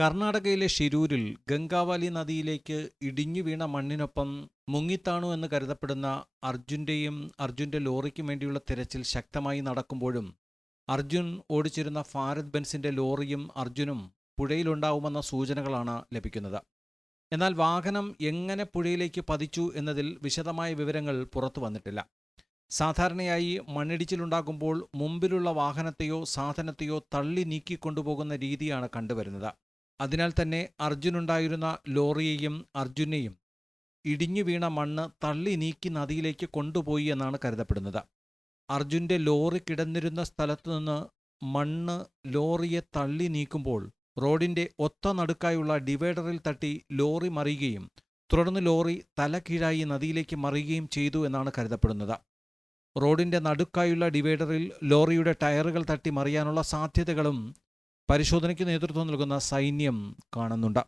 കർണാടകയിലെ ഷിരൂരിൽ ഗംഗാവലി നദിയിലേക്ക് ഇടിഞ്ഞു വീണ മണ്ണിനൊപ്പം മുങ്ങിത്താണു എന്ന് കരുതപ്പെടുന്ന അർജുന്റെ ലോറിക്കും വേണ്ടിയുള്ള തിരച്ചിൽ ശക്തമായി നടക്കുമ്പോഴും അർജുൻ ഓടിച്ചിരുന്ന ഭാരത് ബെൻസിന്റെ ലോറിയും അർജുനും പുഴയിലുണ്ടാവുമെന്ന സൂചനകളാണ് ലഭിക്കുന്നത്. എന്നാൽ വാഹനം എങ്ങനെ പുഴയിലേക്ക് പതിച്ചു എന്നതിൽ വിശദമായ വിവരങ്ങൾ പുറത്തു വന്നിട്ടില്ല. സാധാരണയായി മണ്ണിടിച്ചിലുണ്ടാകുമ്പോൾ മുമ്പിലുള്ള വാഹനത്തെയോ സാധനത്തെയോ തള്ളി നീക്കിക്കൊണ്ടുപോകുന്ന രീതിയാണ് കണ്ടുവരുന്നത്. അതിനാൽ തന്നെ അർജുനുണ്ടായിരുന്ന ലോറിയെയും അർജുനെയും ഇടിഞ്ഞു വീണ മണ്ണ് തള്ളി നീക്കി നദിയിലേക്ക് കൊണ്ടുപോയി എന്നാണ് കരുതപ്പെടുന്നത്. അർജുന്റെ ലോറി കിടന്നിരുന്ന സ്ഥലത്തുനിന്ന് മണ്ണ് ലോറിയെ തള്ളി നീക്കുമ്പോൾ റോഡിന്റെ ഒത്ത നടുക്കായുള്ള ഡിവൈഡറിൽ തട്ടി ലോറി മറിയുകയും തുടർന്ന് ലോറി തല കീഴായി നദിയിലേക്ക് മറിയുകയും ചെയ്തു എന്നാണ് കരുതപ്പെടുന്നത്. റോഡിന്റെ നടുക്കായുള്ള ഡിവൈഡറിൽ ലോറിയുടെ ടയറുകൾ തട്ടി മറിയാനുള്ള സാധ്യതകളും പരിശോധനയ്ക്ക് നേതൃത്വം നൽകുന്ന സൈന്യം കാണുന്നുണ്ട്.